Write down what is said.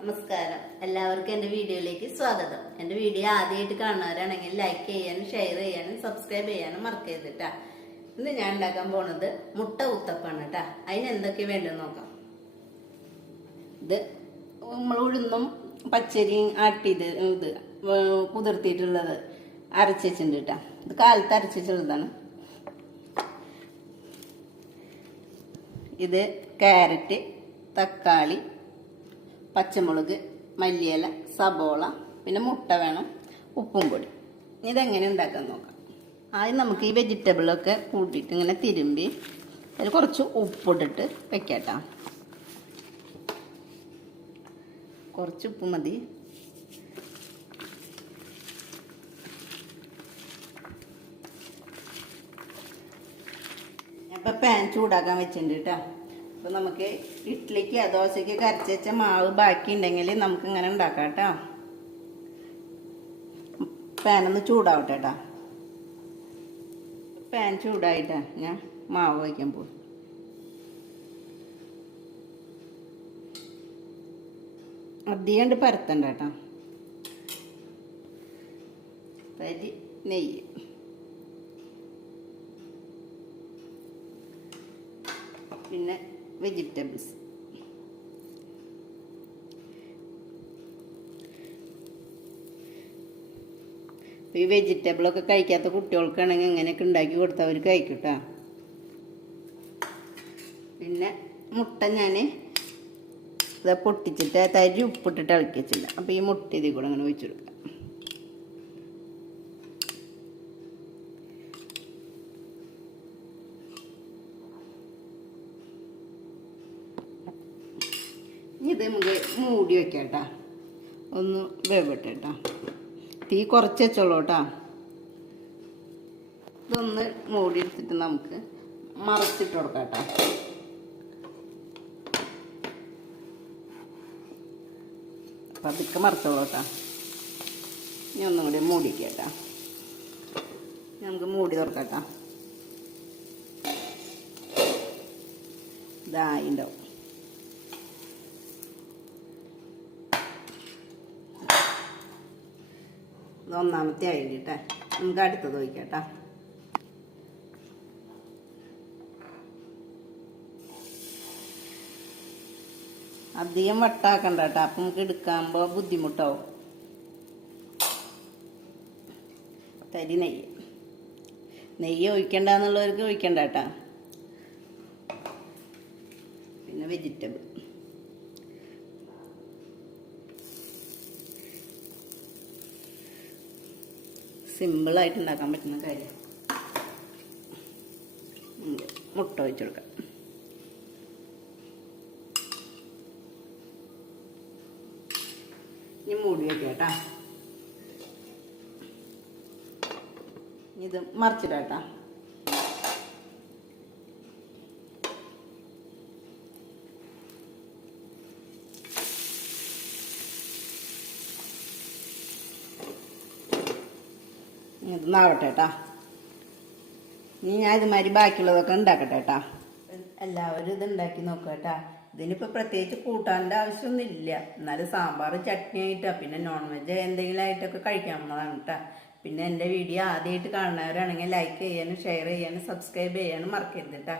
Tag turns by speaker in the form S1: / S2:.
S1: നമസ്കാരം. എല്ലാവർക്കും എന്റെ വീഡിയോയിലേക്ക് സ്വാഗതം. എന്റെ വീഡിയോ ആദ്യമായിട്ട് കാണുന്നവരാണെങ്കിൽ ലൈക്ക് ചെയ്യാനും ഷെയർ ചെയ്യാനും സബ്സ്ക്രൈബ് ചെയ്യാനും മറക്കരുത് ചെയ്തിട്ടാ ഇന്ന് ഞാൻ ഉണ്ടാക്കാൻ പോണത് മുട്ട ഉത്തപ്പാണ് കേട്ടാ അതിന് എന്തൊക്കെ വേണ്ടെന്ന് നോക്കാം. ഇത് നമ്മൾ ഉഴുന്നും പച്ചരിയും ആട്ടിയത് ഇത് കുതിർത്തിയിട്ടുള്ളത് അരച്ചിട്ടുണ്ട് കേട്ടാ ഇത് കാലത്ത് അരച്ചിട്ടുള്ളതാണ് ഇത് ക്യാരറ്റ് തക്കാളി പച്ചമുളക് മല്ലിയില സബോള പിന്നെ മുട്ട വേണം ഉപ്പും പൊടി. ഇതെങ്ങനെ ഉണ്ടാക്കാൻ നോക്കാം. ആദ്യം നമുക്ക് ഈ വെജിറ്റബിളൊക്കെ കൂട്ടിയിട്ട് ഇങ്ങനെ തിരുമ്പി അതിൽ കുറച്ച് ഉപ്പിട്ടിട്ട് വെക്കാട്ടോ. കുറച്ച് ഉപ്പ് മതി. അപ്പം പാൻ ചൂടാക്കാൻ വെച്ചിട്ടുണ്ട് കേട്ടോ. അപ്പം നമുക്ക് ഇഡ്ഡലിക്ക് ദോശയ്ക്ക് കരച്ച് വെച്ച മാവ് ബാക്കി ഉണ്ടെങ്കിൽ നമുക്ക് ഇങ്ങനെ ഉണ്ടാക്കാം കേട്ടോ. പാനൊന്ന് ചൂടാവട്ടെ കേട്ടോ പാൻ ചൂടായിട്ടാ ഞാൻ മാവ് വയ്ക്കാൻ പോകും അധികണ്ട് പരത്തണ്ട കേട്ടോ പരി നെയ്യ്. പിന്നെ വെജിറ്റബിൾസ് ഈ വെജിറ്റബിളൊക്കെ കഴിക്കാത്ത കുട്ടികൾക്കാണെങ്കിൽ ഇങ്ങനെയൊക്കെ ഉണ്ടാക്കി കൊടുത്താൽ അവർ കഴിക്കും പിന്നെ മുട്ട ഞാൻ ഇത് പൊട്ടിച്ചിട്ട് തരി ഉപ്പിട്ടിട്ട് ഇളക്കി വെച്ചില്ല അപ്പോൾ ഈ മുട്ട ഇതിൽ കൂടെ അങ്ങനെ ഒഴിച്ചു കൊടുക്കാം. ഇനി ഇത് നമുക്ക് മൂടി വയ്ക്കാം കേട്ടോ. ഒന്ന് വേവട്ടെ കേട്ടോ. തീ കുറച്ച് വെച്ചോളൂ കേട്ടോ. ഇതൊന്ന് മൂടി എടുത്തിട്ട് നമുക്ക് മറച്ചിട്ട് കൊടുക്കാം കേട്ടോ. പതുക്കെ മറച്ചോളൂ കേട്ടോ. ഇനി ഒന്നും കൂടി മൂടിക്കാം കേട്ടോ. നമുക്ക് മൂടി തുറക്കാം കേട്ടോ. ഇതായിണ്ടാവും ഇത് ഒന്നാമത്തെ ആയി കേട്ടെ. നമുക്ക് അടുത്തത് ഒഴിക്കാം കേട്ടോ. അധികം വട്ടാക്കണ്ട കേട്ടോ. അപ്പം നമുക്ക് എടുക്കുമ്പോൾ ബുദ്ധിമുട്ടാവും. തരി നെയ്യ്. നെയ്യ് ഒഴിക്കണ്ടെന്നുള്ളവർക്ക് ഒഴിക്കണ്ട കേട്ടോ. പിന്നെ വെജിറ്റബിൾ സിമ്പിളായിട്ട് ഉണ്ടാക്കാൻ പറ്റുന്ന കാര്യം. മുട്ട ഒഴിച്ചു കൊടുക്കാം. ഇനി മൂടി വയ്ക്കുക കേട്ടോ. ഇത് മറിച്ചിടാം കേട്ടാ. ഇത് നാവട്ടെ കേട്ടാ ഇനി ഞാൻ ഇതുമാതിരി ബാക്കിയുള്ളതൊക്കെ ഉണ്ടാക്കട്ടെ കേട്ടാ എല്ലാവരും ഇത് ഉണ്ടാക്കി നോക്കുക കേട്ടാ ഇതിനിപ്പോൾ പ്രത്യേകിച്ച് കൂട്ടാന്റെ ആവശ്യമൊന്നുമില്ല. എന്നാലും സാമ്പാർ ചട്നി ആയിട്ടാ പിന്നെ നോൺ വെജ് എന്തെങ്കിലും ആയിട്ടൊക്കെ കഴിക്കാവുന്നതാണ് കേട്ടാ പിന്നെ എന്റെ വീഡിയോ ആദ്യമായിട്ട് കാണുന്നവരാണെങ്കിൽ ലൈക്ക് ചെയ്യാനും ഷെയർ ചെയ്യാനും സബ്സ്ക്രൈബ് ചെയ്യാനും മറക്കരുത് കേട്ടാ